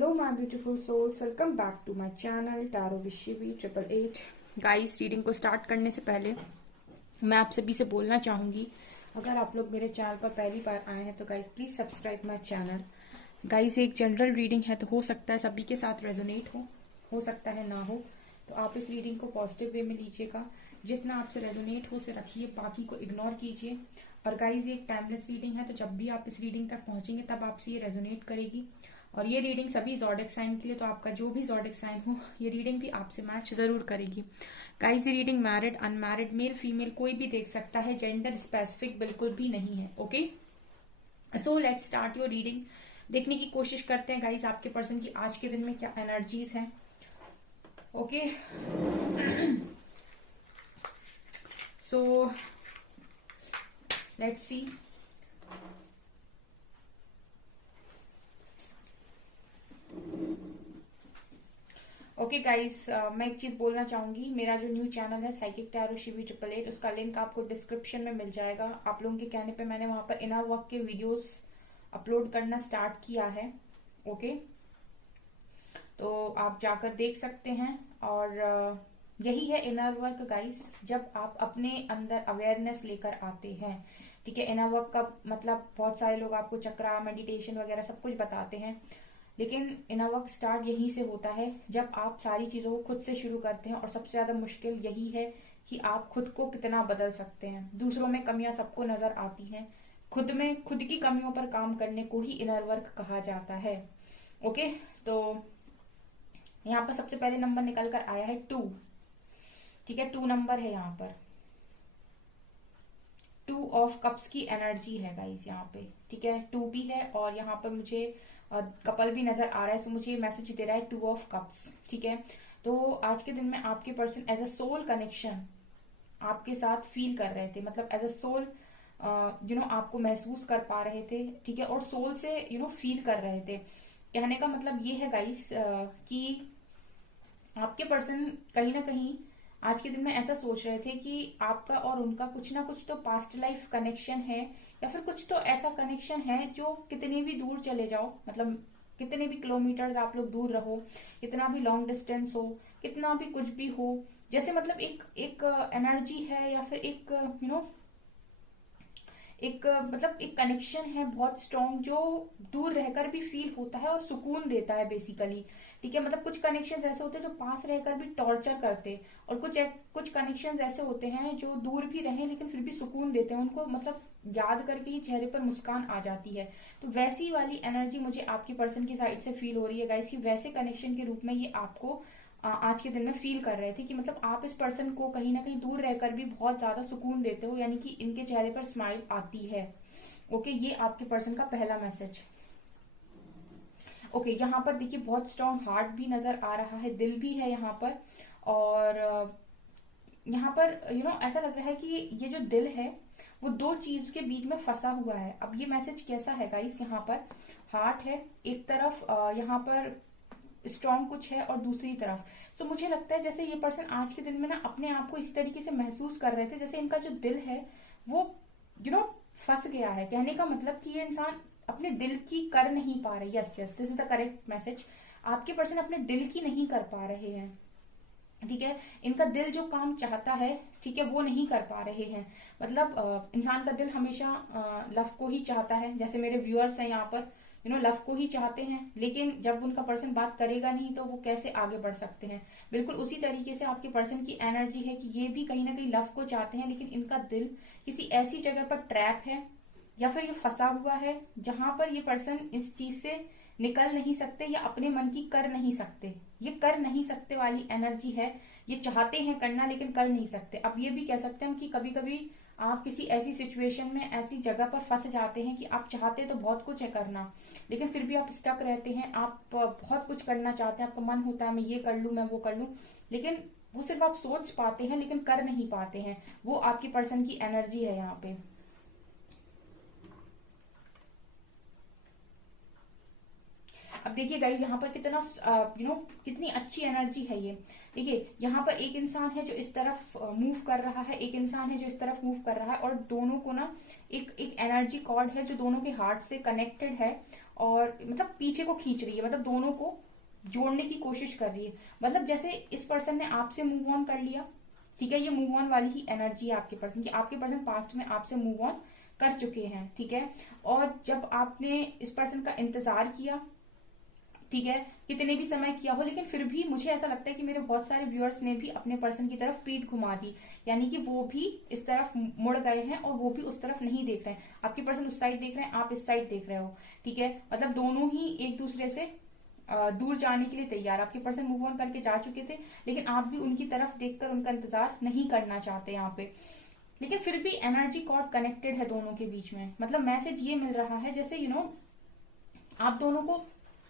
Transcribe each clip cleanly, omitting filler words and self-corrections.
Hello my beautiful souls, welcome back to my channel Tarot with Shivi 888। Guys, reading को start करने से पहले मैं आप सभी से बोलना चाहूंगी, अगर आप लोग मेरे चैनल पर पहली बार आए हैं तो guys please subscribe my channel. Guys, एक जनरल रीडिंग है तो हो सकता है सभी के साथ रेजोनेट हो सकता है ना हो, तो आप इस रीडिंग को पॉजिटिव वे में लीजिएगा। जितना आपसे रेजोनेट हो से रखिए, बाकी को इग्नोर कीजिए। और गाइस, ये एक टाइमलेस रीडिंग है, तो जब भी आप इस रीडिंग तक पहुंचेंगे तब आपसे ये रेजोनेट करेगी। और ये रीडिंग सभी ज़ोडिक साइन के लिए, तो आपका जो भी ज़ोडिक साइन हो ये रीडिंग भी आपसे मैच जरूर करेगी। गाइस, ये reading married unmarried male female कोई भी देख सकता है, जेंडर स्पेसिफिक बिल्कुल भी नहीं है। Okay, so let's start your reading. देखने की कोशिश करते हैं गाइस आपके पर्सन की आज के दिन में क्या एनर्जीज हैं। Okay, so let's see. Okay guys, मैं एक चीज बोलना चाहूंगी, मेरा जो न्यू चैनल है साइकिक टैरो शिवी 888, उसका लिंक आपको डिस्क्रिप्शन में मिल जाएगा। आप लोगों के कहने पे मैंने वहां पर इनर वर्क के वीडियोस अपलोड करना स्टार्ट किया है। ओके, तो आप जाकर देख सकते हैं। और यही है इनर वर्क गाइस, जब आप अपने अंदर अवेयरनेस लेकर आते हैं। ठीक है, इनर वर्क का मतलब बहुत सारे लोग आपको चक्रा मेडिटेशन वगैरह सब कुछ बताते हैं, लेकिन इनर वर्क स्टार्ट यहीं से होता है, जब आप सारी चीजों को खुद से शुरू करते हैं। और सबसे ज्यादा मुश्किल यही है कि आप खुद को कितना बदल सकते हैं। दूसरों में कमियां सबको नजर आती हैं, खुद में खुद की कमियों पर काम करने को ही इनर वर्क कहा जाता है। ओके, तो यहाँ पर सबसे पहले नंबर निकल कर आया है 2। ठीक है, 2 नंबर है यहाँ पर। 2 ऑफ कप्स की एनर्जी है गाइस यहाँ पे। ठीक है, 2 भी है और यहाँ पर मुझे कपल भी नजर आ रहा है, तो मुझे मैसेज दे रहा है 2 ऑफ कप्स। ठीक है, तो आज के दिन में आपके person as a soul connection आपके साथ फील कर रहे थे, मतलब एज अ सोल आपको महसूस कर पा रहे थे। ठीक है, और सोल से फील कर रहे थे। कहने का मतलब ये है गाइस कि आपके पर्सन कहीं ना कहीं आज के दिन में ऐसा सोच रहे थे कि आपका और उनका कुछ ना कुछ तो पास्ट लाइफ कनेक्शन है, या फिर कुछ तो ऐसा कनेक्शन है जो कितने भी दूर चले जाओ, मतलब कितने भी किलोमीटर्स आप लोग दूर रहो, कितना भी लॉन्ग डिस्टेंस हो, कितना भी कुछ भी हो, जैसे मतलब एक एक एनर्जी है, या फिर एक एक मतलब एक कनेक्शन है बहुत स्ट्रॉन्ग, जो दूर रहकर भी फील होता है और सुकून देता है बेसिकली। ठीक है, मतलब कुछ कनेक्शंस ऐसे होते हैं जो पास रहकर भी टॉर्चर करते, और कुछ कनेक्शंस ऐसे होते हैं जो दूर भी रहे लेकिन फिर भी सुकून देते हैं, उनको मतलब याद करके ही चेहरे पर मुस्कान आ जाती है। तो वैसी वाली एनर्जी मुझे आपकी पर्सन की साइड से फील हो रही है गाइस, कि वैसे कनेक्शन के रूप में ये आपको आज के दिन में फील कर रहे थे, कि मतलब आप इस पर्सन को कहीं ना कहीं दूर रहकर भी बहुत ज्यादा सुकून देते हो, यानी कि इनके चेहरे पर स्माइल आती है। ओके, ये आपके पर्सन का पहला मैसेज। ओके, यहाँ पर देखिए बहुत स्ट्रॉन्ग हार्ट भी नजर आ रहा है, दिल भी है यहाँ पर। और यहाँ पर ऐसा लग रहा है कि ये जो दिल है वो दो चीज के बीच में फंसा हुआ है। अब ये मैसेज कैसा है गाइस, यहाँ पर हार्ट है एक तरफ, यहाँ पर स्ट्रॉन्ग कुछ है और दूसरी तरफ। सो मुझे लगता है जैसे ये पर्सन आज के दिन में ना अपने आप को इसी तरीके से महसूस कर रहे थे, जैसे इनका जो दिल है वो फंस गया है। कहने का मतलब कि ये इंसान अपने दिल की कर नहीं पा रहे। Yes yes, this is the correct message. आपके पर्सन अपने दिल की नहीं कर पा रहे हैं। ठीक है, इनका दिल जो काम चाहता है, ठीक है, वो नहीं कर पा रहे हैं। मतलब इंसान का दिल हमेशा लव को ही चाहता है, जैसे मेरे व्यूअर्स हैं यहाँ पर लव को ही चाहते हैं, लेकिन जब उनका पर्सन बात करेगा नहीं तो वो कैसे आगे बढ़ सकते हैं। बिल्कुल उसी तरीके से आपके पर्सन की एनर्जी है कि ये भी कहीं ना कहीं लव को चाहते हैं, लेकिन इनका दिल किसी ऐसी जगह पर ट्रैप है, या फिर ये फंसा हुआ है जहां पर ये पर्सन इस चीज से निकल नहीं सकते, या अपने मन की कर नहीं सकते। ये कर नहीं सकते वाली एनर्जी है, ये चाहते हैं करना लेकिन कर नहीं सकते। अब ये भी कह सकते हैं कि कभी कभी आप किसी ऐसी सिचुएशन में, ऐसी जगह पर फंस जाते हैं कि आप चाहते तो बहुत कुछ है करना, लेकिन फिर भी आप स्टक रहते हैं। आप बहुत कुछ करना चाहते हैं, आपका मन होता है मैं ये कर लूं, मैं वो कर लूं, लेकिन वो सिर्फ आप सोच पाते हैं लेकिन कर नहीं पाते हैं। वो आपकी पर्सन की एनर्जी है यहाँ पे। अब देखिए गाइज, यहाँ पर कितना कितनी अच्छी एनर्जी है ये। देखिए यहाँ पर एक इंसान है जो इस तरफ मूव कर रहा है, एक इंसान है जो इस तरफ मूव कर रहा है, और दोनों को ना एक एक एनर्जी कॉर्ड है जो दोनों के हार्ट से कनेक्टेड है। और मतलब पीछे को खींच रही है, मतलब दोनों को जोड़ने की कोशिश कर रही है। मतलब जैसे इस पर्सन ने आपसे मूव ऑन कर लिया, ठीक है, ये मूव ऑन वाली ही एनर्जी है आपके पर्सन की। आपके पर्सन पास्ट में आपसे मूव ऑन कर चुके हैं, ठीक है। और जब आपने इस पर्सन का इंतजार किया, ठीक है, कितने भी समय किया हो, लेकिन फिर भी मुझे ऐसा लगता है कि मेरे बहुत सारे व्यूअर्स ने भी अपने पर्सन की तरफ पीठ घुमा दी, यानी कि वो भी इस तरफ मुड़ गए हैं और वो भी उस तरफ नहीं देख रहे हैं। आपके पर्सन उस साइड देख रहे हैं, आप इस साइड देख रहे हो, ठीक है। मतलब दोनों ही एक दूसरे से दूर जाने के लिए तैयार। आपके पर्सन मूव ऑन करके जा चुके थे, लेकिन आप भी उनकी तरफ देखकर उनका इंतजार नहीं करना चाहते यहाँ पे। लेकिन फिर भी एनर्जी कॉर्ड कनेक्टेड है दोनों के बीच में। मतलब मैसेज ये मिल रहा है जैसे आप दोनों को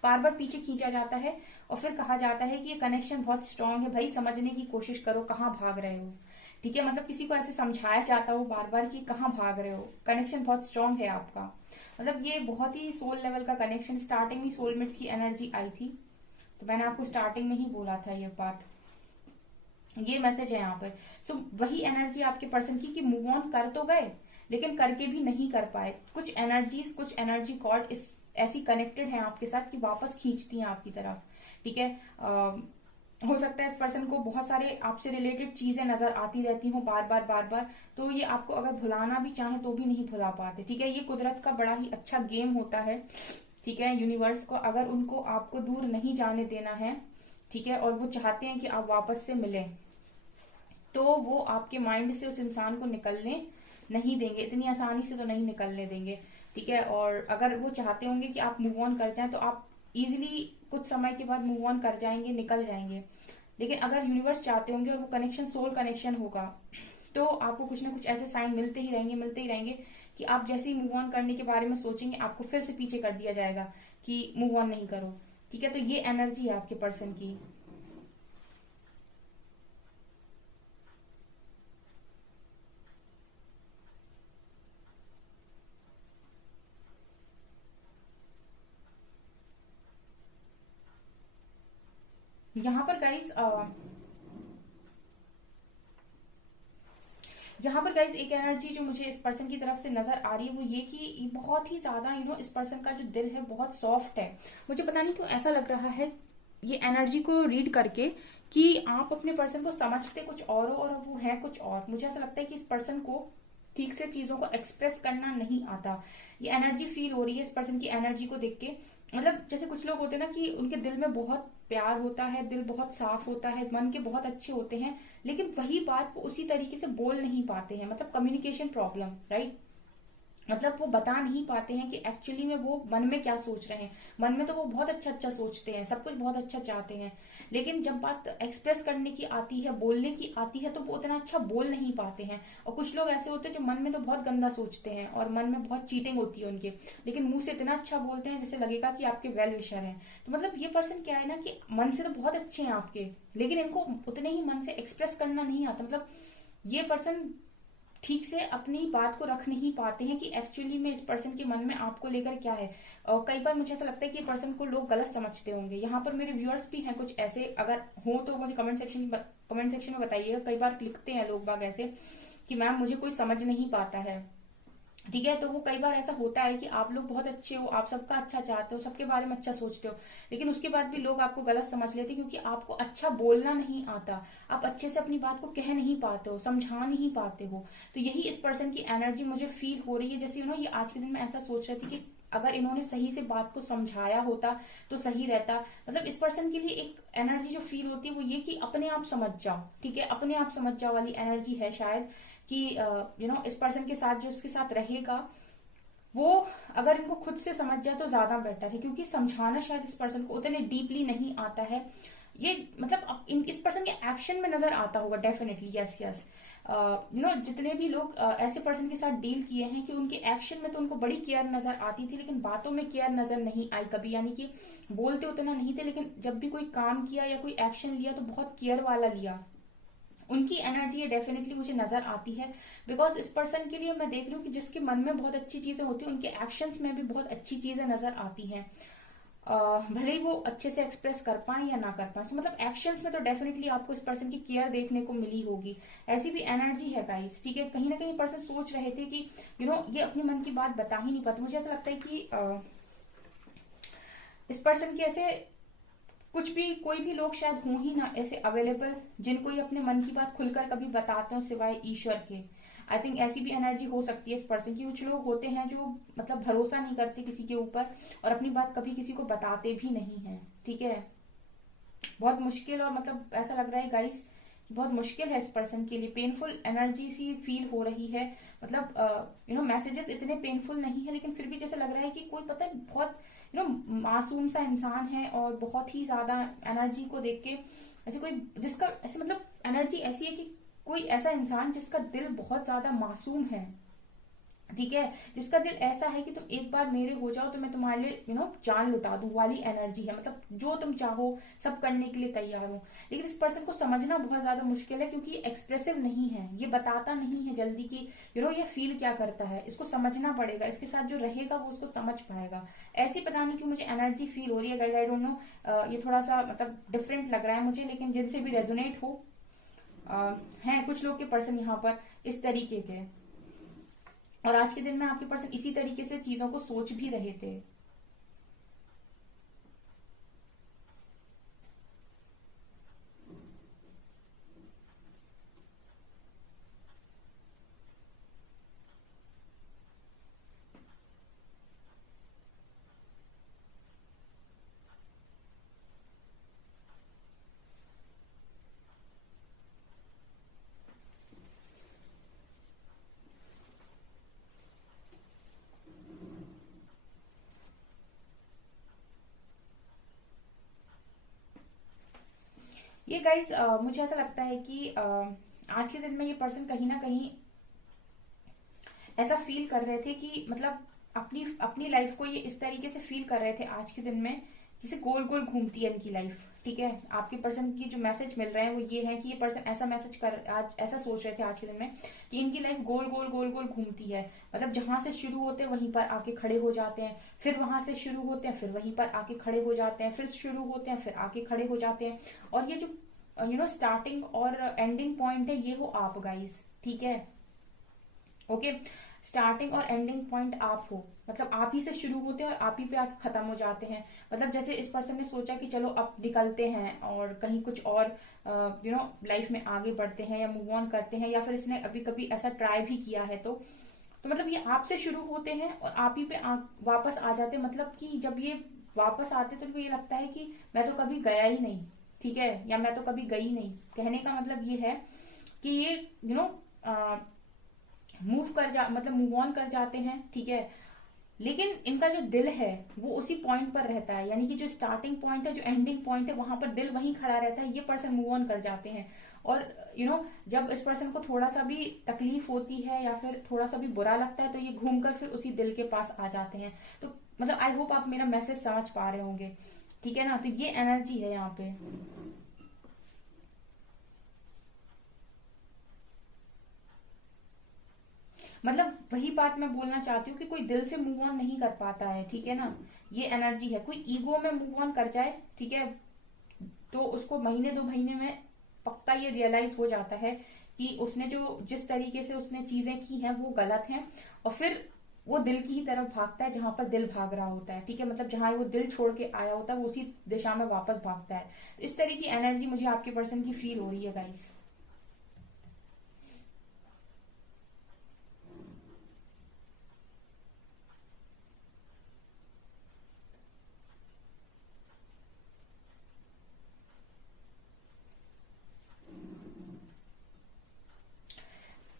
बार बार पीछे खींचा जाता है और फिर कहा जाता है कि ये कनेक्शन बहुत स्ट्रांग है भाई, समझने की कोशिश करो कहाँ भाग रहे हो, ठीक है। मतलब किसी को ऐसे समझाया जाता हो बार बार कि कहाँ भाग रहे हो, कनेक्शन बहुत स्ट्रांग है आपका। मतलब ये बहुत ही सोल लेवल का कनेक्शन। स्टार्टिंग में सोलमेट्स की एनर्जी आई थी, तो मैंने आपको स्टार्टिंग में ही बोला था ये बात, ये मैसेज है यहाँ पर। सो वही एनर्जी आपके पर्सन की कि मूव ऑन कर तो गए, लेकिन करके भी नहीं कर पाए। कुछ एनर्जीज, कुछ एनर्जी कॉर्ड इस ऐसी कनेक्टेड है आपके साथ कि वापस खींचती हैं आपकी तरफ, ठीक है। हो सकता है इस पर्सन को बहुत सारे आपसे रिलेटेड चीजें नजर आती रहती हो बार बार बार बार, तो ये आपको अगर भुलाना भी चाहे तो भी नहीं भुला पाते, ठीक है। ये कुदरत का बड़ा ही अच्छा गेम होता है, ठीक है। यूनिवर्स को अगर उनको आपको दूर नहीं जाने देना है, ठीक है, और वो चाहते हैं कि आप वापस से मिलें, तो वो आपके माइंड से उस इंसान को निकलने नहीं देंगे, इतनी आसानी से तो नहीं निकलने देंगे, ठीक है। और अगर वो चाहते होंगे कि आप मूव ऑन कर जाएं तो आप इजीली कुछ समय के बाद मूव ऑन कर जाएंगे, निकल जाएंगे। लेकिन अगर यूनिवर्स चाहते होंगे और वो कनेक्शन सोल कनेक्शन होगा, तो आपको कुछ ना कुछ ऐसे साइन मिलते ही रहेंगे, मिलते ही रहेंगे कि आप जैसे ही मूव ऑन करने के बारे में सोचेंगे आपको फिर से पीछे कर दिया जाएगा कि मूव ऑन नहीं करो, ठीक है। तो ये एनर्जी है आपके पर्सन की। यहाँ पर गाइस यहाँ पर गाइस एक एनर्जी जो मुझे इस पर्सन की तरफ से नजर आ रही है वो ये कि ये बहुत ही ज्यादा इस पर्सन का जो दिल है बहुत सॉफ्ट है। मुझे पता नहीं क्यों ऐसा लग रहा है ये एनर्जी को रीड करके कि आप अपने पर्सन को समझते कुछ और वो है कुछ और। मुझे ऐसा लगता है कि इस पर्सन को ठीक से चीजों को एक्सप्रेस करना नहीं आता। ये एनर्जी फील हो रही है इस पर्सन की एनर्जी को देख के। मतलब जैसे कुछ लोग होते हैं ना कि उनके दिल में बहुत प्यार होता है, दिल बहुत साफ होता है, मन के बहुत अच्छे होते हैं, लेकिन वही बात वो उसी तरीके से बोल नहीं पाते हैं। मतलब कम्युनिकेशन प्रॉब्लम, राइट। मतलब वो बता नहीं पाते हैं कि एक्चुअली में वो मन में क्या सोच रहे हैं। मन में तो वो बहुत अच्छा अच्छा सोचते हैं, सब कुछ बहुत अच्छा चाहते हैं, लेकिन जब बात एक्सप्रेस करने की आती है, बोलने की आती है, तो वो उतना अच्छा बोल नहीं पाते हैं। और कुछ लोग ऐसे होते हैं जो मन में तो बहुत गंदा सोचते हैं और मन में बहुत चीटिंग होती है उनके, लेकिन मुंह से इतना अच्छा बोलते हैं जैसे लगेगा कि आपके वेल विशर हैं। तो मतलब ये पर्सन क्या है ना कि मन से तो बहुत अच्छे हैं आपके, लेकिन इनको उतने ही मन से एक्सप्रेस करना नहीं आता। मतलब ये पर्सन ठीक से अपनी बात को रख नहीं पाते हैं कि एक्चुअली में इस पर्सन के मन में आपको लेकर क्या है। और कई बार मुझे ऐसा लगता है कि पर्सन को लोग गलत समझते होंगे। यहाँ पर मेरे व्यूअर्स भी हैं कुछ ऐसे, अगर हो तो मुझे कमेंट सेक्शन में बताइएगा। कई बार लिखते हैं लोग बाग ऐसे कि मैम मुझे कोई समझ नहीं पाता है, ठीक है। तो वो कई बार ऐसा होता है कि आप लोग बहुत अच्छे हो, आप सबका अच्छा चाहते हो, सबके बारे में अच्छा सोचते हो, लेकिन उसके बाद भी लोग आपको गलत समझ लेते हैं क्योंकि आपको अच्छा बोलना नहीं आता, आप अच्छे से अपनी बात को कह नहीं पाते हो, समझा नहीं पाते हो। तो यही इस पर्सन की एनर्जी मुझे फील हो रही है। जैसे ये आज के दिन में ऐसा सोच रही थी कि अगर इन्होंने सही से बात को समझाया होता तो सही रहता। मतलब इस पर्सन के लिए एक एनर्जी जो फील होती है वो ये कि अपने आप समझ जाओ, ठीक है, अपने आप समझ जाओ वाली एनर्जी है शायद कि इस पर्सन के साथ जो उसके साथ रहेगा वो अगर इनको खुद से समझ जाए तो ज्यादा बेटर है, क्योंकि समझाना शायद इस पर्सन को उतने डीपली नहीं आता है। ये मतलब इस पर्सन के एक्शन में नजर आता होगा डेफिनेटली, यस यस। जितने भी लोग ऐसे पर्सन के साथ डील किए हैं कि उनके एक्शन में तो उनको बड़ी केयर नजर आती थी, लेकिन बातों में केयर नजर नहीं आई कभी। यानी कि बोलते उतना नहीं थे, लेकिन जब भी कोई काम किया या कोई एक्शन लिया तो बहुत केयर वाला लिया। उनकी एनर्जी ये डेफिनेटली मुझे नजर आती है। बिकॉज इस पर्सन के लिए मैं देख रही हूँ कि जिसके मन में बहुत अच्छी चीजें होती हैं उनके एक्शंस में भी बहुत अच्छी चीजें नजर आती हैं। भले ही वो अच्छे से एक्सप्रेस कर पाए या ना कर पाए। So, मतलब एक्शंस में तो डेफिनेटली आपको इस पर्सन की केयर देखने को मिली होगी। ऐसी भी एनर्जी है गाइस, ठीक है। कहीं ना कहीं पर्सन सोच रहे थे कि ये अपने मन की बात बता ही नहीं पाते। मुझे ऐसा लगता है कि इस पर्सन के ऐसे कुछ भी, कोई भी लोग शायद हों ही ना ऐसे अवेलेबल जिनको ये अपने मन की बात खुलकर कभी बताते हो सिवाय ईश्वर के। आई थिंक ऐसी भी एनर्जी हो सकती है इस पर्सन की। कुछ लोग होते हैं जो मतलब भरोसा नहीं करते किसी के ऊपर और अपनी बात कभी किसी को बताते भी नहीं है, ठीक है। बहुत मुश्किल, और मतलब ऐसा लग रहा है गाइस बहुत मुश्किल है इस पर्सन के लिए। पेनफुल एनर्जी सी फील हो रही है। मतलब मैसेजेस इतने पेनफुल नहीं है, लेकिन फिर भी जैसे लग रहा है कि कोई पता है बहुत मासूम सा इंसान है और बहुत ही ज्यादा एनर्जी को देख के ऐसे कोई जिसका ऐसे मतलब एनर्जी ऐसी है कि कोई ऐसा इंसान जिसका दिल बहुत ज्यादा मासूम है, ठीक है, जिसका दिल ऐसा है कि तुम एक बार मेरे हो जाओ तो मैं तुम्हारे लिए जान लुटा दूं वाली एनर्जी है। मतलब जो तुम चाहो सब करने के लिए तैयार हो। लेकिन इस पर्सन को समझना बहुत ज्यादा मुश्किल है, क्योंकि ये एक्सप्रेसिव नहीं है, ये बताता नहीं है जल्दी कि ये फील क्या करता है। इसको समझना पड़ेगा, इसके साथ जो रहेगा वो उसको समझ पाएगा। ऐसी पता नहीं क्यों मुझे एनर्जी फील हो रही है गाइस, आई डोंट नो। ये थोड़ा सा मतलब डिफरेंट लग रहा है मुझे, लेकिन जिनसे भी रेजोनेट हो हैं कुछ लोग के पर्सन यहाँ पर इस तरीके के। और आज के दिन में आपके पर्सन इसी तरीके से चीजों को सोच भी रहे थे। ये गाइज मुझे ऐसा लगता है कि आज के दिन में ये पर्सन कहीं ना कहीं ऐसा फील कर रहे थे कि मतलब अपनी अपनी लाइफ को ये इस तरीके से फील कर रहे थे आज के दिन में, जैसे गोल गोल घूमती है इनकी लाइफ, ठीक है। आपके पर्सन की जो मैसेज मिल रहे हैं वो ये है कि ये पर्सन ऐसा मैसेज कर आज ऐसा सोच रहे थे आज के दिन में कि इनकी लाइफ गोल गोल गोल गोल घूमती है। मतलब जहां से शुरू होते हैं वहीं पर आके खड़े हो जाते हैं, फिर वहां से शुरू होते हैं फिर वहीं पर आके खड़े हो जाते हैं, फिर शुरू होते हैं फिर आके खड़े हो जाते हैं। और ये जो स्टार्टिंग और एंडिंग पॉइंट है ये हो आप गाइस, ठीक है, ओके। स्टार्टिंग और एंडिंग पॉइंट आप हो, मतलब आप ही से शुरू होते हैं और आप ही पे आके खत्म हो जाते हैं। मतलब जैसे इस पर्सन ने सोचा कि चलो अब निकलते हैं और कहीं कुछ और लाइफ में आगे बढ़ते हैं या मूव ऑन करते हैं, या फिर इसने अभी कभी ऐसा ट्राई भी किया है तो मतलब ये आपसे शुरू होते हैं और आप ही पे वापस आ जाते हैं। मतलब कि जब ये वापस आते तो इनको ये लगता है कि मैं तो कभी गया ही नहीं, ठीक है, या मैं तो कभी गई नहीं। कहने का मतलब ये है कि ये मतलब मूव ऑन कर जाते हैं, ठीक है। लेकिन इनका जो दिल है वो उसी पॉइंट पर रहता है, यानी कि जो स्टार्टिंग पॉइंट है जो एंडिंग पॉइंट है वहां पर दिल वहीं खड़ा रहता है। ये पर्सन मूव ऑन कर जाते हैं और जब इस पर्सन को थोड़ा सा भी तकलीफ होती है या फिर थोड़ा सा भी बुरा लगता है तो ये घूमकर फिर उसी दिल के पास आ जाते हैं। तो मतलब आई होप आप मेरा मैसेज समझ पा रहे होंगे, ठीक है ना। तो ये एनर्जी है यहाँ पे। मतलब वही बात मैं बोलना चाहती हूँ कि कोई दिल से मूव ऑन नहीं कर पाता है, ठीक है ना। ये एनर्जी है, कोई ईगो में मूव ऑन कर जाए, ठीक है, तो उसको महीने 2 महीने में पक्का ये रियलाइज हो जाता है कि उसने जो जिस तरीके से उसने चीजें की हैं वो गलत हैं, और फिर वो दिल की ही तरफ भागता है जहां पर दिल भाग रहा होता है, ठीक है। मतलब जहां वो दिल छोड़ के आया होता है वो उसी दिशा में वापस भागता है। इस तरह की एनर्जी मुझे आपके पर्सन की फील हो रही है गाइस।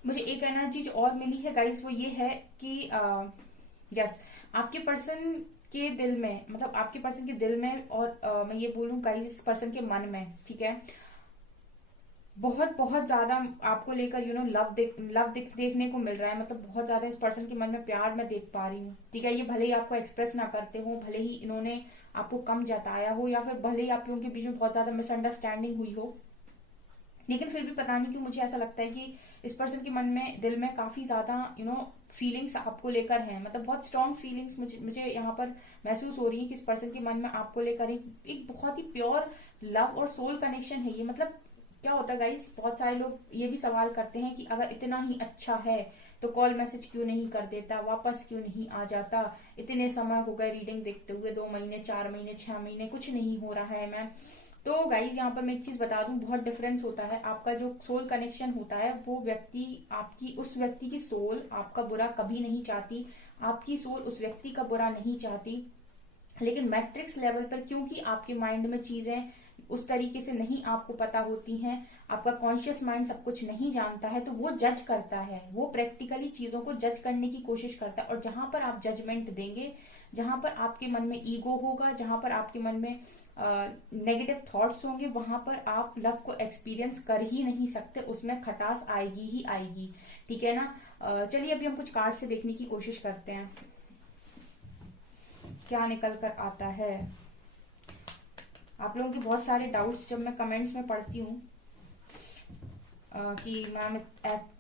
मुझे एक एनर्जी जो और मिली है गाइस वो ये है कि यस, आपके पर्सन के दिल में, मतलब आपके पर्सन के दिल में और मैं ये बोलूं गाइस इस पर्सन के मन में, ठीक है, बहुत बहुत ज्यादा आपको लेकर देखने को मिल रहा है। मतलब बहुत ज्यादा इस पर्सन के मन में प्यार मैं देख पा रही हूँ, ठीक है। ये भले ही आपको एक्सप्रेस ना करते हो, भले ही इन्होंने आपको कम जताया हो, या फिर भले ही आप लोगों के बीच में बहुत ज्यादा मिसअंडरस्टैंडिंग हुई हो, लेकिन फिर भी पता नहीं क्यों मुझे ऐसा लगता है कि इस पर्सन के मन में दिल में काफी ज्यादा फीलिंग्स आपको लेकर हैं। मतलब बहुत स्ट्रॉन्ग फीलिंग्स मुझे यहाँ पर महसूस हो रही है कि इस पर्सन के मन में आपको लेकर एक बहुत ही प्योर लव और सोल कनेक्शन है ये। मतलब क्या होता है गाइस, बहुत सारे लोग ये भी सवाल करते हैं कि अगर इतना ही अच्छा है तो कॉल मैसेज क्यों नहीं कर देता, वापस क्यों नहीं आ जाता, इतने समय हो गए रीडिंग देखते हुए, 2 महीने, 4 महीने, 6 महीने, कुछ नहीं हो रहा है मैम। तो गाइज यहाँ पर मैं एक चीज बता दूं, बहुत डिफरेंस होता है। आपका जो सोल कनेक्शन होता है वो व्यक्ति, आपकी उस व्यक्ति की सोल आपका बुरा कभी नहीं चाहती, आपकी सोल उस व्यक्ति का बुरा नहीं चाहती। लेकिन मैट्रिक्स लेवल पर क्योंकि आपके माइंड में चीजें उस तरीके से नहीं आपको पता होती हैं, आपका कॉन्शियस माइंड सब कुछ नहीं जानता है, तो वो जज करता है, वो प्रैक्टिकली चीजों को जज करने की कोशिश करता है। और जहां पर आप जजमेंट देंगे, जहां पर आपके मन में ईगो होगा, जहां पर आपके मन में नेगेटिव थॉट्स होंगे, वहां पर आप लव को एक्सपीरियंस कर ही नहीं सकते, उसमें खटास आएगी ही आएगी। ठीक है ना। चलिए अभी हम कुछ कार्ड से देखने की कोशिश करते हैं क्या निकल कर आता है। आप लोगों के बहुत सारे डाउट्स जब मैं कमेंट्स में पढ़ती हूँ कि मैम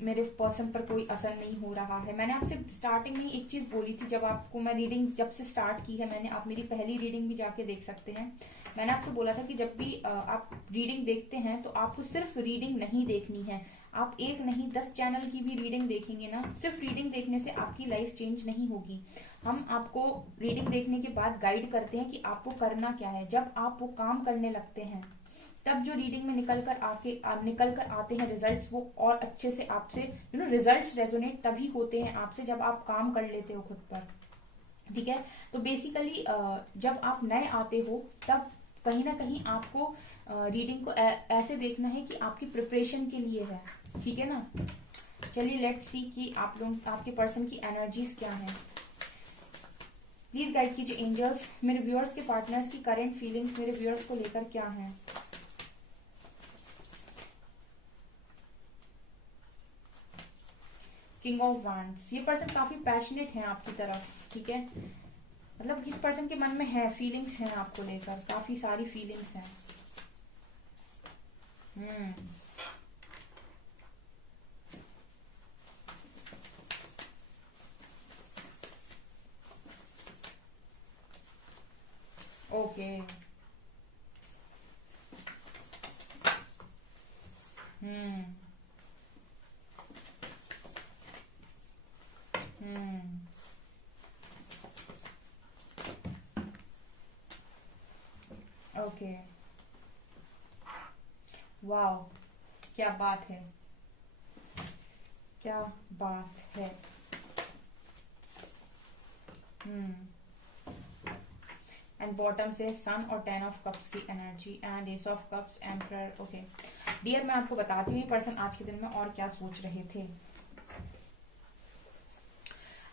मेरे पर्सन पर कोई असर नहीं हो रहा है। मैंने आपसे स्टार्टिंग में एक चीज बोली थी, जब आपको मैं रीडिंग जब से स्टार्ट की है मैंने, आप मेरी पहली रीडिंग भी जाके देख सकते हैं। मैंने आपसे बोला था कि जब भी आप रीडिंग देखते हैं तो आपको सिर्फ रीडिंग नहीं देखनी है, आप एक नहीं 10 चैनल की भी रीडिंग देखेंगे ना, सिर्फ रीडिंग देखने से आपकी लाइफ चेंज नहीं होगी। हम आपको रीडिंग देखने के बाद गाइड करते हैं कि आपको करना क्या है। जब आप वो काम करने लगते हैं तब जो रीडिंग में निकल कर आते हैं रिजल्ट्स, वो और अच्छे से आपसे रिजल्ट्स रेजोनेट तभी होते हैं आपसे जब आप काम कर लेते हो खुद पर। ठीक है। तो बेसिकली जब आप नए आते हो तब कहीं ना कहीं आपको रीडिंग को ऐसे देखना है कि आपकी प्रिपरेशन के लिए है। ठीक है ना। चलिए लेट्स सी कि आप लोग आपके पर्सन की एनर्जीज क्या हैं। प्लीज गाइड कीजिए एंजल्स, मेरे व्यूअर्स के पार्टनर्स की करंट फीलिंग्स मेरे व्यूअर्स को लेकर क्या है। किंग ऑफ वांड्स, ये पर्सन काफी पैशनेट है आपकी तरफ। ठीक है। मतलब इस पर्सन के मन में है, फीलिंग्स हैं आपको लेकर, काफी सारी फीलिंग्स हैं। ओके। हम्म। हम्म। ओके। वाओ, क्या बात है, क्या बात है। एंड बॉटम से सन और 10 ऑफ कप्स की energy and ace of cups, emperor. Okay dear, मैं आपको बताती हूँ ये पर्सन आज के दिन में और क्या सोच रहे थे।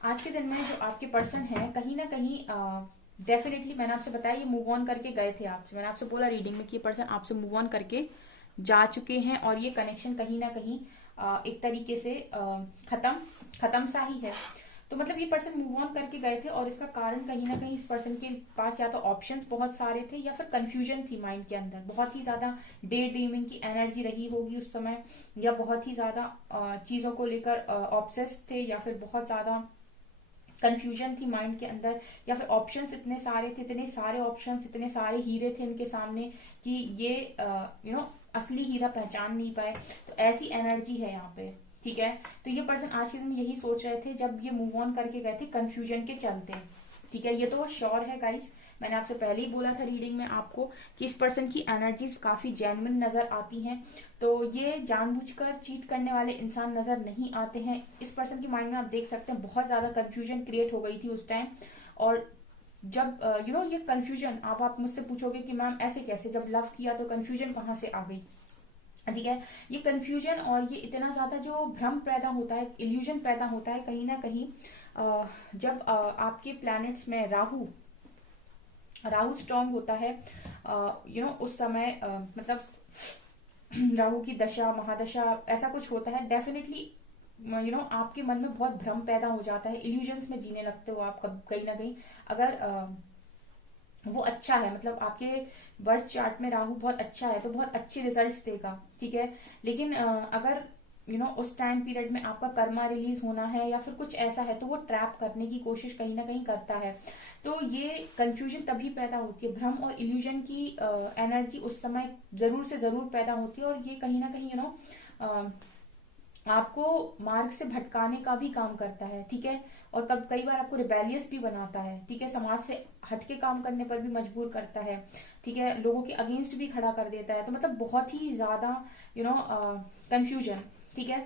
आज के दिन में जो आपके पर्सन है कहीं ना कहीं डेफिनेटली मैंने आपसे बताया ये मूव ऑन करके गए थे आपसे। मैंने आपसे बोला रीडिंग में कि ये पर्सन आपसे मूव ऑन करके जा चुके हैं और ये कनेक्शन कहीं ना कहीं एक तरीके से खत्म सा ही है। तो मतलब ये पर्सन मूव ऑन करके गए थे और इसका कारण कहीं ना कहीं इस पर्सन के पास या तो ऑप्शंस बहुत सारे थे या फिर कंफ्यूजन थी माइंड के अंदर, बहुत ही ज्यादा डे ड्रीमिंग की एनर्जी रही होगी उस समय, या बहुत ही ज्यादा चीजों को लेकर ऑब्सेस्ड थे, या फिर बहुत ज्यादा कंफ्यूजन थी माइंड के अंदर, या फिर ऑप्शंस इतने सारे थे, इतने सारे ऑप्शंस, इतने सारे हीरे थे इनके सामने कि ये असली हीरा पहचान नहीं पाए। तो ऐसी एनर्जी है यहाँ पे। ठीक है। तो ये पर्सन आज के दिन यही सोच रहे थे जब ये मूव ऑन करके गए थे कंफ्यूजन के चलते। ठीक है। ये तो श्योर है गाइस, मैंने आपसे पहले ही बोला था रीडिंग में आपको कि इस पर्सन की एनर्जीज काफी जेन्युइन नजर आती हैं। तो ये जानबूझकर चीट करने वाले इंसान नजर नहीं आते हैं। इस पर्सन की माइंड में आप देख सकते हैं बहुत ज्यादा कंफ्यूजन क्रिएट हो गई थी उस टाइम। और जब ये कंफ्यूजन, आप मुझसे पूछोगे कि मैम ऐसे कैसे, जब लव किया तो कंफ्यूजन कहाँ से आ गई। ठीक है। ये कंफ्यूजन और ये इतना ज्यादा जो भ्रम पैदा होता है, इल्यूजन पैदा होता है कहीं ना कहीं जब आपके प्लैनेट्स में राहु स्ट्रांग होता है। उस समय मतलब राहु की दशा महादशा ऐसा कुछ होता है, डेफिनेटली आपके मन में बहुत भ्रम पैदा हो जाता है, इल्यूजन्स में जीने लगते हो आप कहीं ना कहीं। अगर वो अच्छा है, मतलब आपके बर्थ चार्ट में राहु बहुत अच्छा है तो बहुत अच्छे रिजल्ट्स देगा। ठीक है। लेकिन अगर उस टाइम पीरियड में आपका कर्मा रिलीज होना है या फिर कुछ ऐसा है तो वो ट्रैप करने की कोशिश कहीं ना कहीं करता है। तो ये कंफ्यूजन तभी पैदा होती है, भ्रम और इल्यूजन की एनर्जी उस समय जरूर से जरूर पैदा होती है। और ये कहीं ना कहीं आपको मार्ग से भटकाने का भी काम करता है, ठीक है। और कब कई बार आपको रिबेलियस भी बनाता है, ठीक है, समाज से हटके काम करने पर भी मजबूर करता है, ठीक है, लोगों के अगेंस्ट भी खड़ा कर देता है। तो मतलब बहुत ही ज्यादा कंफ्यूजन, ठीक है।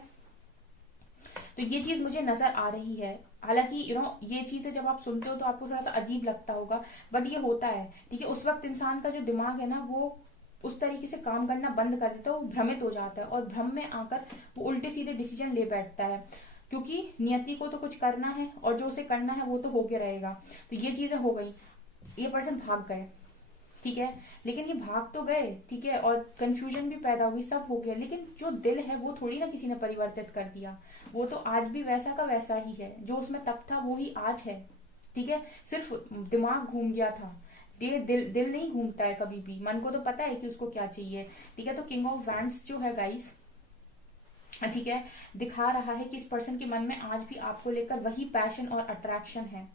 तो ये चीज मुझे नजर आ रही है। हालांकि ये चीजें जब आप सुनते हो तो आपको थोड़ा सा अजीब लगता होगा, बट ये होता है, ठीक है। उस वक्त इंसान का जो दिमाग है ना, वो उस तरीके से काम करना बंद कर देता है, वो भ्रमित हो जाता है और भ्रम में आकर वो उल्टे सीधे डिसीजन ले बैठता है, क्योंकि नियति को तो कुछ करना है और जो उसे करना है वो तो होके रहेगा। तो ये चीजें हो गई, ये पर्सन भाग गए, ठीक है, लेकिन ये भाग तो गए, ठीक है, और कंफ्यूजन भी पैदा हुई, सब हो गया, लेकिन जो दिल है वो थोड़ी ना किसी ने परिवर्तित कर दिया। वो तो आज भी वैसा का वैसा ही है, जो उसमें तब था वो ही आज है, ठीक है। सिर्फ दिमाग घूम गया था, ये दिल नहीं घूमता है कभी भी, मन को तो पता है कि उसको क्या चाहिए, ठीक है। तो किंग ऑफ वैंड्स जो है गाइस, ठीक है, दिखा रहा है कि इस पर्सन के मन में आज भी आपको लेकर वही पैशन और अट्रैक्शन है,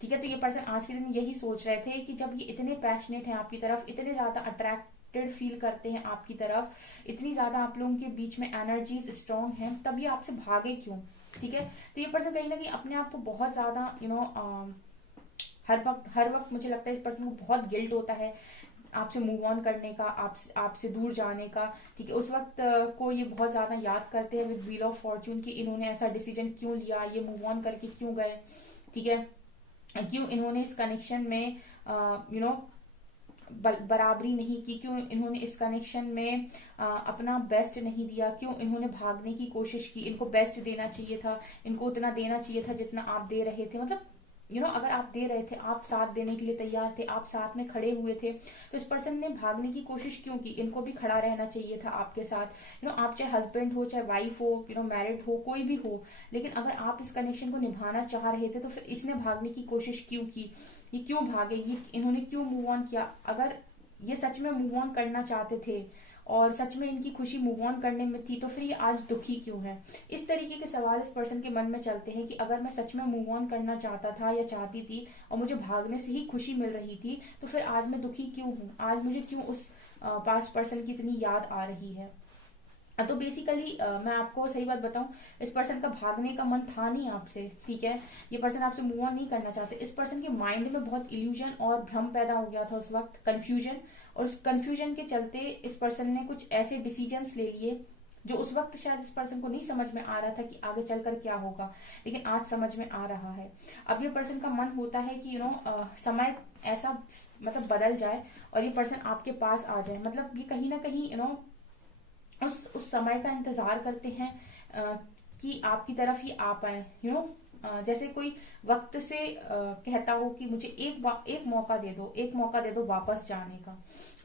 ठीक है। तो ये पर्सन आज के दिन यही सोच रहे थे कि जब ये इतने पैशनेट हैं आपकी तरफ, इतने ज्यादा अट्रैक्टेड फील करते हैं आपकी तरफ, इतनी ज्यादा आप लोगों के बीच में एनर्जीज स्ट्रांग हैं, तब ये आपसे भागे क्यों, ठीक है। तो ये पर्सन कहीं ना कहीं अपने आप को बहुत ज्यादा हर वक्त मुझे लगता है इस पर्सन को बहुत गिल्ट होता है आपसे मूव ऑन करने का, आपसे दूर जाने का, ठीक है। उस वक्त को ये बहुत ज्यादा याद करते हैं विद व्हील ऑफ फॉर्च्यून कि इन्होंने ऐसा डिसीजन क्यों लिया, ये मूव ऑन करके क्यों गए, ठीक है, क्यों इन्होंने इस कनेक्शन में बराबरी नहीं की, क्यों इन्होंने इस कनेक्शन में अपना बेस्ट नहीं दिया, क्यों इन्होंने भागने की कोशिश की। इनको बेस्ट देना चाहिए था, इनको उतना देना चाहिए था जितना आप दे रहे थे, मतलब अगर आप दे रहे थे, आप साथ देने के लिए तैयार थे, आप साथ में खड़े हुए थे, तो इस पर्सन ने भागने की कोशिश क्यों की। इनको भी खड़ा रहना चाहिए था आपके साथ, आप चाहे हस्बैंड हो, चाहे वाइफ हो, मैरिड हो, कोई भी हो, लेकिन अगर आप इस कनेक्शन को निभाना चाह रहे थे तो फिर इसने भागने की कोशिश क्यों की, ये क्यों भागे, ये इन्होंने क्यों मूव ऑन किया। अगर ये सच में मूव ऑन करना चाहते थे और सच में इनकी खुशी मूव ऑन करने में थी, तो फिर ये आज दुखी क्यों है। इस तरीके के सवाल इस पर्सन के मन में चलते हैं कि अगर मैं सच में मूव ऑन करना चाहता था या चाहती थी और मुझे भागने से ही खुशी मिल रही थी, तो फिर आज मैं दुखी क्यों हूँ, आज मुझे क्यों उस पास्ट पर्सन की इतनी याद आ रही है। तो बेसिकली मैं आपको सही बात बताऊं, इस पर्सन का भागने का मन था नहीं आपसे, ठीक है। ये पर्सन आपसे मूव ऑन नहीं करना चाहते। इस पर्सन के माइंड में बहुत इल्यूजन और भ्रम पैदा हो गया था उस वक्त, कंफ्यूजन, और उस कंफ्यूजन के चलते इस पर्सन ने कुछ ऐसे डिसीजंस ले लिए जो उस वक्त शायद इस पर्सन को नहीं समझ में आ रहा था कि आगे चलकर क्या होगा, लेकिन आज समझ में आ रहा है। अब ये पर्सन का मन होता है कि समय ऐसा मतलब बदल जाए और ये पर्सन आपके पास आ जाए, मतलब ये कहीं ना कहीं उस समय का इंतजार करते हैं कि आपकी ही ही आ पाए, जैसे कोई वक्त से कहता हो कि मुझे एक मौका दे दो, एक मौका दे दो वापस जाने का,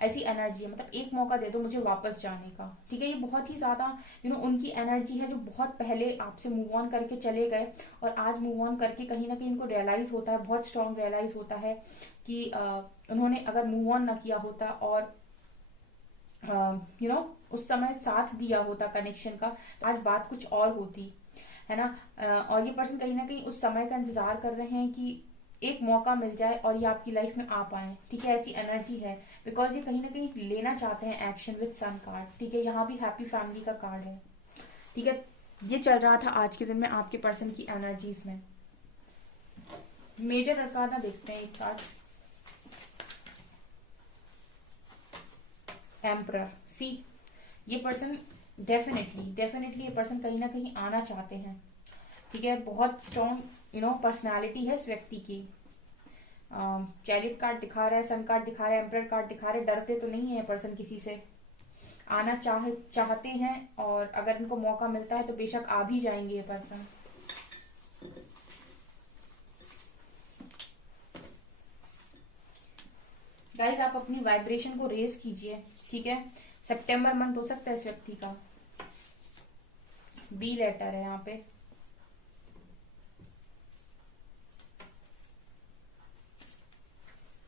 ऐसी एनर्जी है, मतलब एक मौका दे दो मुझे वापस जाने का, ठीक है। ये बहुत ही ज्यादा उनकी एनर्जी है, जो बहुत पहले आपसे मूव ऑन करके चले गए और आज मूव ऑन करके कहीं ना कहीं इनको रियलाइज होता है, बहुत स्ट्रांग रियलाइज होता है कि उन्होंने अगर मूव ऑन ना किया होता और उस समय साथ दिया होता कनेक्शन का, तो आज बात कुछ और होती, है ना। और ये पर्सन कहीं ना कहीं उस समय का इंतजार कर रहे हैं कि एक मौका मिल जाए और ये आपकी लाइफ में आ पाए, ठीक है, ऐसी एनर्जी है। बिकॉज ये कहीं ना कहीं लेना चाहते हैं एक्शन विद सन कार्ड, ठीक है। यहाँ भी हैप्पी फैमिली का कार्ड है, ठीक है। ये चल रहा था आज के दिन में आपके पर्सन की एनर्जीज में। मेजर अरकाना देखते हैं एक कार्ड, एम्परर। सी, ये पर्सन डेफिनेटली ये पर्सन कहीं ना कहीं आना चाहते हैं, ठीक है। बहुत स्ट्रॉन्ग पर्सनालिटी है इस व्यक्ति की। चैरिट कार्ड दिखा रहा है, सन कार्ड दिखा रहा है, एम्परर कार्ड दिखा रहे हैं। डरते तो नहीं है पर्सन किसी से, आना चाहते हैं, और अगर इनको मौका मिलता है तो बेशक आ भी जाएंगे ये पर्सन। गाइज आप अपनी वाइब्रेशन को रेज कीजिए, ठीक है। सितंबर मंथ हो सकता है इस व्यक्ति का। बी लेटर है यहाँ पे,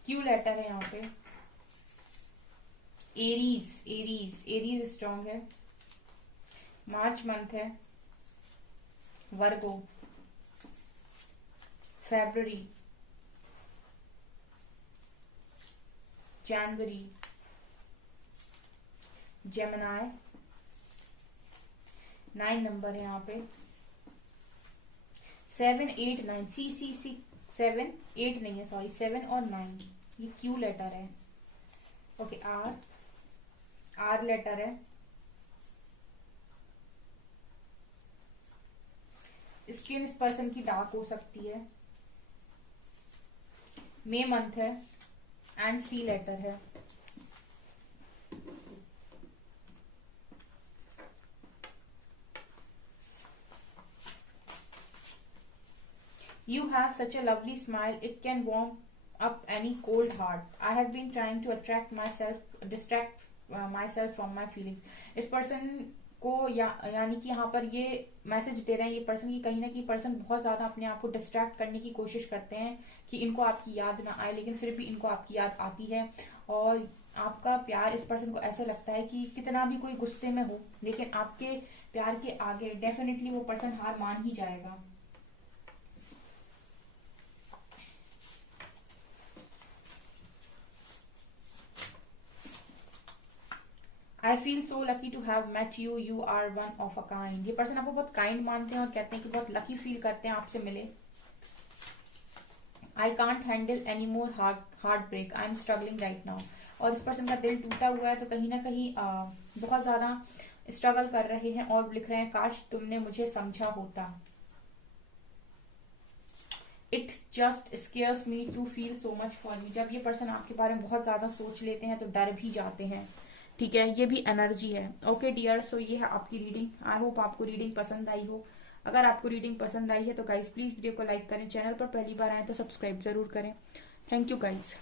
क्यू लेटर है यहाँ पे, एरीज स्ट्रॉन्ग है। मार्च मंथ है, वर्गो, फेब्रुअरी, जनवरी, जेमिनाई, 9 नंबर है यहाँ पे। 7, 8, 9, सी 7, 8 नहीं है, सॉरी 7 और 9, ये क्यू लेटर है। ओके, आर लेटर है। स्किन इस पर्सन की डार्क हो सकती है। मे मंथ है एंड सी लेटर है। You have such a lovely smile, it can warm up any cold heart. I have been trying to distract myself from my feelings. इस person को यानी कि यहाँ पर ये मैसेज दे रहे हैं ये पर्सन की, कहीं ना कहीं पर्सन बहुत ज्यादा अपने आप को डिस्ट्रैक्ट करने की कोशिश करते हैं कि इनको आपकी याद ना आए, लेकिन फिर भी इनको आपकी याद आती है। और आपका प्यार इस पर्सन को ऐसे लगता है कि कितना भी कोई गुस्से में हो, लेकिन आपके प्यार के आगे डेफिनेटली वो पर्सन हार मान ही जाएगा। I feel so lucky to have met you, you are one of a kind. ये पर्सन आपको बहुत काइंड मानते हैं और कहते हैं कि बहुत लकी फील करते हैं आपसे मिले। I can't handle any more heartbreak, I am struggling right now. और इस पर्सन का दिल टूटा हुआ है, तो कहीं ना कहीं बहुत ज्यादा स्ट्रगल कर रहे हैं और लिख रहे हैं काश तुमने मुझे समझा होता। It just scares me to feel so much for you. जब ये पर्सन आपके बारे में बहुत ज्यादा सोच लेते हैं तो डर भी जाते हैं। ठीक है, ये भी एनर्जी है। ओके डियर, सो ये है आपकी रीडिंग। आई होप आपको रीडिंग पसंद आई हो। अगर आपको रीडिंग पसंद आई है तो गाइज प्लीज वीडियो को लाइक करें, चैनल पर पहली बार आए तो सब्सक्राइब जरूर करें। Thank you guys.